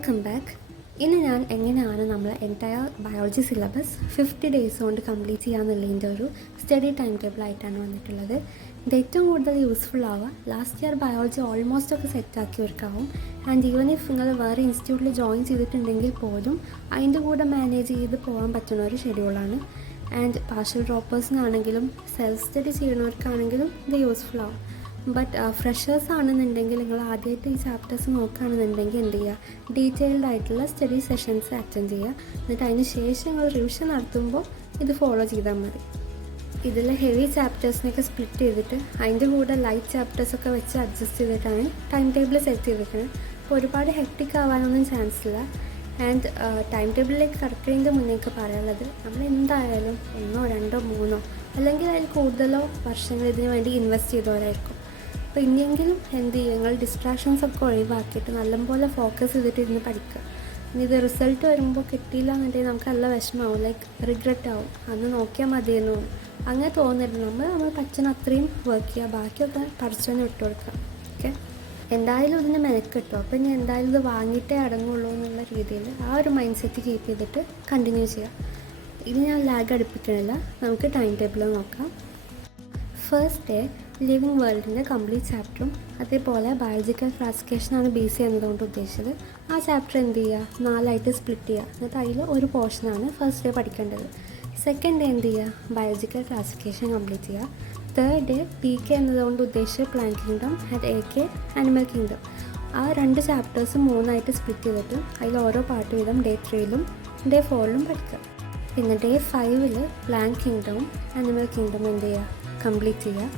Welcome back. ഇന്ന് ഞാൻ എങ്ങനെയാണ് നമ്മൾ എൻറ്റയർ ബയോളജി സിലബസ് 50 ഡേയ്സ് കൊണ്ട് കംപ്ലീറ്റ് ചെയ്യാമെന്നുള്ളതിൻ്റെ ഒരു സ്റ്റഡി ടൈം ടേബിൾ ആയിട്ടാണ് വന്നിട്ടുള്ളത്. ഇത് ഏറ്റവും കൂടുതൽ യൂസ്ഫുൾ ആവുക ലാസ്റ്റ് ഇയർ ബയോളജി ഓൾമോസ്റ്റ് ഒക്കെ സെറ്റാക്കിയവർക്കാവും. ആൻഡ് ഈവൻ ഇഫ് നിങ്ങൾ വേറെ ഇൻസ്റ്റിറ്റ്യൂട്ടിൽ ജോയിൻ ചെയ്തിട്ടുണ്ടെങ്കിൽ പോലും അതിൻ്റെ കൂടെ മാനേജ് ചെയ്ത് പോകാൻ പറ്റുന്ന ഒരു ഷെഡ്യൂളാണ്. ആൻഡ് പാർഷ്യൽ ഡ്രോപ്പേഴ്സിനാണെങ്കിലും സെൽഫ് സ്റ്റഡി ചെയ്യുന്നവർക്കാണെങ്കിലും ഇത് യൂസ്ഫുൾ ആവും. ബട്ട് ഫ്രഷേഴ്സ് ആണെന്നുണ്ടെങ്കിൽ നിങ്ങൾ ആദ്യമായിട്ട് ഈ ചാപ്റ്റേഴ്സ് നോക്കുകയാണെന്നുണ്ടെങ്കിൽ എന്ത് ചെയ്യുക, ഡീറ്റെയിൽഡ് ആയിട്ടുള്ള സ്റ്റഡി സെഷൻസ് അറ്റൻഡ് ചെയ്യുക. എന്നിട്ട് അതിന് ശേഷം നിങ്ങൾ റിവിഷൻ നടത്തുമ്പോൾ ഇത് ഫോളോ ചെയ്താൽ മതി. ഇതിൽ ഹെവി ചാപ്റ്റേഴ്സിനൊക്കെ സ്പ്ലിറ്റ് ചെയ്തിട്ട് അതിൻ്റെ കൂടെ ലൈറ്റ് ചാപ്റ്റേഴ്സൊക്കെ വെച്ച് അഡ്ജസ്റ്റ് ചെയ്തിട്ടാണ് ടൈം ടേബിൾ സെറ്റ് ചെയ്തിരിക്കുന്നത്. അപ്പോൾ ഒരുപാട് ഹെക്ടിക് ആവാനൊന്നും ചാൻസ് ഇല്ല. ആൻഡ് ടൈം ടേബിളിലേക്ക് കടക്കുന്നതിൻ്റെ മുന്നേക്ക് പറയാനുള്ളത്, നമ്മൾ എന്തായാലും 1, 2, 3 അല്ലെങ്കിൽ അതിൽ കൂടുതലോ വർഷങ്ങൾ ഇതിനു വേണ്ടി ഇൻവെസ്റ്റ് ചെയ്തവരായിരിക്കും. അപ്പോൾ ഇനിയെങ്കിലും എന്ത് ചെയ്യുക, നിങ്ങൾ ഡിസ്ട്രാക്ഷൻസൊക്കെ ഒഴിവാക്കിയിട്ട് നല്ലപോലെ ഫോക്കസ് ചെയ്തിട്ട് ഇരുന്ന് പഠിക്കുക. ഇനി ഇത് റിസൾട്ട് വരുമ്പോൾ കിട്ടിയില്ല എന്നുണ്ടെങ്കിൽ നമുക്ക് നല്ല വിഷമമാവും, ലൈക്ക് റിഗ്രറ്റ് ആവും, അന്ന് നോക്കിയാൽ മതിയെന്നു അങ്ങനെ തോന്നരുത്. നമ്മൾ പറ്റുന്ന അത്രയും വർക്ക് ചെയ്യുക, ബാക്കിയൊക്കെ പഠിച്ചോന്ന് വിട്ടു കൊടുക്കുക. ഓക്കെ, എന്തായാലും ഇതിന് മെനക്കെട്ടോ, അപ്പോൾ ഇനി എന്തായാലും ഇത് വാങ്ങിയിട്ടേ അടങ്ങുള്ളൂ എന്നുള്ള രീതിയിൽ ആ ഒരു മൈൻഡ് സെറ്റ് കീപ്പ് ചെയ്തിട്ട് കണ്ടിന്യൂ ചെയ്യുക. ഇനി ഞാൻ ലാഗ് അടുപ്പിക്കണില്ല, നമുക്ക് ടൈം ടേബിൾ നോക്കാം. ഫസ്റ്റ് ഡേ ലിവിങ് വേൾഡിൻ്റെ കംപ്ലീറ്റ് ചാപ്റ്ററും അതേപോലെ ബയോളജിക്കൽ ക്ലാസിഫിക്കേഷനാണ് ബേസ് ചെയ്യുന്നതുകൊണ്ട് ഉദ്ദേശിച്ചത്. ആ ചാപ്റ്റർ എന്ത് ചെയ്യുക, 4ആയിട്ട് സ്പ്ലിറ്റ് ചെയ്യുക. എന്നിട്ട് അതിൽ ഒരു പോർഷനാണ് ഫസ്റ്റ് ഡേ പഠിക്കേണ്ടത്. സെക്കൻഡ് ഡേ എന്ത് ചെയ്യുക, ബയോളജിക്കൽ ക്ലാസിഫിക്കേഷൻ കംപ്ലീറ്റ് ചെയ്യുക. തേർഡ് ഡേ PK എന്നതുകൊണ്ട് ഉദ്ദേശിച്ച് plant kingdom and AK animal kingdom. ആ 2 ചാപ്റ്റേഴ്സ് 3ആയിട്ട് സ്പ്ലിറ്റ് ചെയ്തിട്ട് അതിൽ ഓരോ പാർട്ട് വീതം ഡേ 3ലും ഡേ 4ലും പഠിക്കുക. പിന്നെ ഡേ 5ൽ പ്ലാന്റ് കിങ്ഡവും ആനിമൽ കിങ്ഡവും എന്ത് ചെയ്യുക, കംപ്ലീറ്റ് ചെയ്യുക.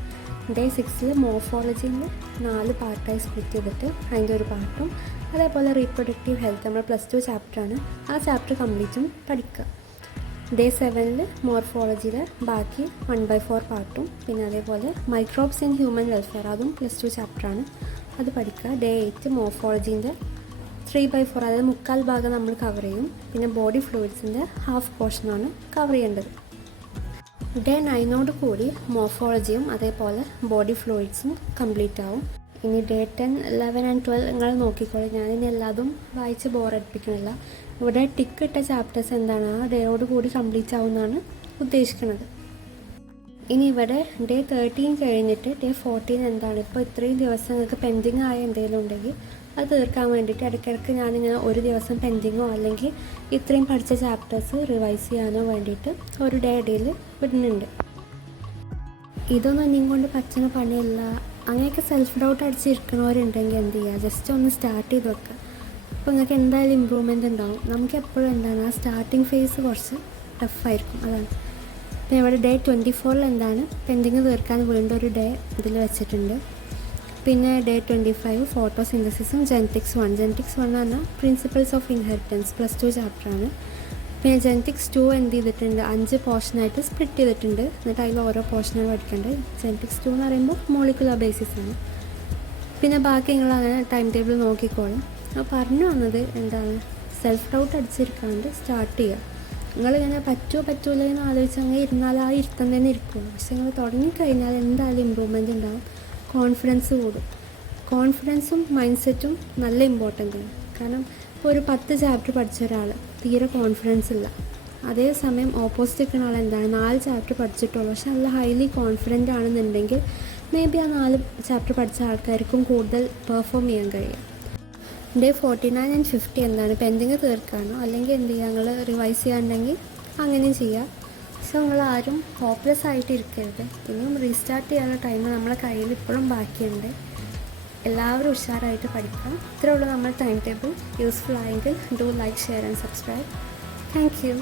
ഡേ 6ൽ മോർഫോളജിൻ്റെ 4 പാർട്ടായി സ്പ്ലിറ്റ് ചെയ്തിട്ട് അതിൻ്റെ ഒരു പാർട്ടും അതേപോലെ റീപ്രൊഡക്റ്റീവ് ഹെൽത്ത് നമ്മൾ +2 ചാപ്റ്ററാണ്, ആ ചാപ്റ്റർ കംപ്ലീറ്റും പഠിക്കുക. ഡേ 7ൽ മോർഫോളജിയിലെ ബാക്കി 1/4 പാർട്ടും പിന്നെ അതേപോലെ മൈക്രോബ്സ് ഇൻ ഹ്യൂമൻ വെൽഫെയർ അതും +2 ചാപ്റ്ററാണ്, അത് പഠിക്കുക. ഡേ 8 മോർഫോളജീൻ്റെ 3/4 അതായത് 3/4 ഭാഗം നമ്മൾ കവർ ചെയ്യും. പിന്നെ ബോഡി ഫ്ലൂയിഡ്സിൻ്റെ ഹാഫ് പോർഷനാണ് കവർ ചെയ്യേണ്ടത്. ഡേ 9 കൂടി മോർഫോളജിയും അതേപോലെ ബോഡി ഫ്ലൂയിഡ്സും കംപ്ലീറ്റ് ആവും. ഇനി ഡേ 10, 11 ആൻഡ് 12 നിങ്ങൾ നോക്കിക്കോളൂ, ഞാനിനി എല്ലാതും വായിച്ച് ബോറടിപ്പിക്കണില്ല. ഇവിടെ ടിക്ക് ഇട്ട ചാപ്റ്റേഴ്സ് എന്താണ് ആ ഡേയോട് കൂടി കംപ്ലീറ്റ് ആവുമെന്നാണ് ഉദ്ദേശിക്കുന്നത്. ഇനി ഇവിടെ ഡേ 13 കഴിഞ്ഞിട്ട് ഡേ 14 എന്താണ്, ഇപ്പോൾ ഇത്രയും ദിവസം നിങ്ങൾക്ക് പെൻഡിങ് ആയ എന്തെങ്കിലും ഉണ്ടെങ്കിൽ അത് തീർക്കാൻ വേണ്ടിയിട്ട് ഇടയ്ക്കിടയ്ക്ക് ഞാനിങ്ങനെ ഒരു ദിവസം പെൻഡിങ്ങോ അല്ലെങ്കിൽ ഇത്രയും പഠിച്ച ചാപ്റ്റേഴ്സ് റിവൈസ് ചെയ്യാനോ വേണ്ടിയിട്ട് ഒരു ഡേ ഇടയിൽ വിടുന്നുണ്ട്. ഇതൊന്നും ഇനിയും കൊണ്ട് പറ്റുന്ന പണിയല്ല. അങ്ങനെയൊക്കെ സെൽഫ് ഡൗട്ട് അടിച്ചിരിക്കണവരുണ്ടെങ്കിൽ എന്ത് ചെയ്യുക, ജസ്റ്റ് ഒന്ന് സ്റ്റാർട്ട് ചെയ്ത് വെക്കുക. അപ്പോൾ നിങ്ങൾക്ക് എന്തായാലും ഇമ്പ്രൂവ്മെൻ്റ് ഉണ്ടാവും. നമുക്ക് എപ്പോഴും എന്താണ് ആ സ്റ്റാർട്ടിങ് ഫേസ് കുറച്ച് ടഫായിരിക്കും, അതാണ്. പിന്നെ ഇവിടെ ഡേ 24 എന്താണ് പെൻഡിങ് തീർക്കാൻ വീണ്ടും ഒരു ഡേ ഇതിൽ വെച്ചിട്ടുണ്ട്. പിന്നെ ഡേ 25 ഫോട്ടോസിന്തസിസും ജെനറ്റിക്സ് 1 എന്ന് പറഞ്ഞാൽ പ്രിൻസിപ്പിൾസ് ഓഫ് ഇൻഹെറിറ്റൻസ് +2 ചാപ്റ്ററാണ്. പിന്നെ ജെനറ്റിക്സ് 2 എന്ത് ചെയ്തിട്ടുണ്ട്, 5 പോർഷനായിട്ട് സ്പ്ലിറ്റ് ചെയ്തിട്ടുണ്ട്. എന്നിട്ട് അതിൽ ഓരോ പോർഷനാണ് പഠിക്കേണ്ടത്. ജെനറ്റിക്സ് 2 എന്ന് പറയുമ്പോൾ മോളിക്കുലർ ബേസിസാണ്. പിന്നെ ബാക്കി നിങ്ങൾ അങ്ങനെ ടൈം ടേബിൾ നോക്കിക്കോളും. അപ്പോൾ പറഞ്ഞു വന്നത് എന്താണ്, സെൽഫ് ഡൗട്ട് അടിച്ചിരിക്കാണ്ട് സ്റ്റാർട്ട് ചെയ്യുക. നിങ്ങളിങ്ങനെ പറ്റൂല എന്ന് ആലോചിച്ച് അങ്ങനെ ഇരുന്നാൽ ആ ഇരുത്തം തന്നെ ഇരിക്കുള്ളൂ. പക്ഷെ നിങ്ങൾ തുടങ്ങിക്കഴിഞ്ഞാൽ എന്തായാലും ഇമ്പ്രൂവ്മെൻ്റ് ഉണ്ടാവും, കോൺഫിഡൻസ് കൂടും. കോൺഫിഡൻസും മൈൻഡ് സെറ്റും നല്ല ഇമ്പോർട്ടൻ്റ് ആണ്. കാരണം ഇപ്പോൾ ഒരു 10 ചാപ്റ്റർ പഠിച്ച ഒരാൾ തീരെ കോൺഫിഡൻസ് ഇല്ല, അതേസമയം ഓപ്പോസിറ്റ് നിൽക്കുന്ന ആൾ എന്താണ് 4 ചാപ്റ്റർ പഠിച്ചിട്ടുള്ളൂ പക്ഷെ നല്ല ഹൈലി കോൺഫിഡൻ്റ് ആണെന്നുണ്ടെങ്കിൽ മേ ബി ആ 4 ചാപ്റ്റർ പഠിച്ച ആൾക്കാർക്കും കൂടുതൽ പെർഫോം ചെയ്യാൻ കഴിയും. ഡേ 49 ആൻഡ് 50 എന്താണ് പെൻഡിങ് തീർക്കാനോ അല്ലെങ്കിൽ എന്ത് ചെയ്യുക, നിങ്ങൾ റിവൈസ് ചെയ്യാനുണ്ടെങ്കിൽ അങ്ങനെയും ചെയ്യുക. സോ നിങ്ങളാരും ഹോപ്പ്ലെസ് ആയിട്ട് ഇരിക്കരുത്. ഇനിയും റീസ്റ്റാർട്ട് ചെയ്യാനുള്ള ടൈം നമ്മളെ കയ്യിൽ ഇപ്പോഴും ബാക്കിയുണ്ട്. എല്ലാവരും ഉഷാറായിട്ട് പഠിക്കാം. ഇത്രയേ ഉള്ളൂ നമ്മുടെ ടൈം ടേബിൾ. യൂസ്ഫുൾ ആയെങ്കിൽ do like, share and subscribe. Thank you.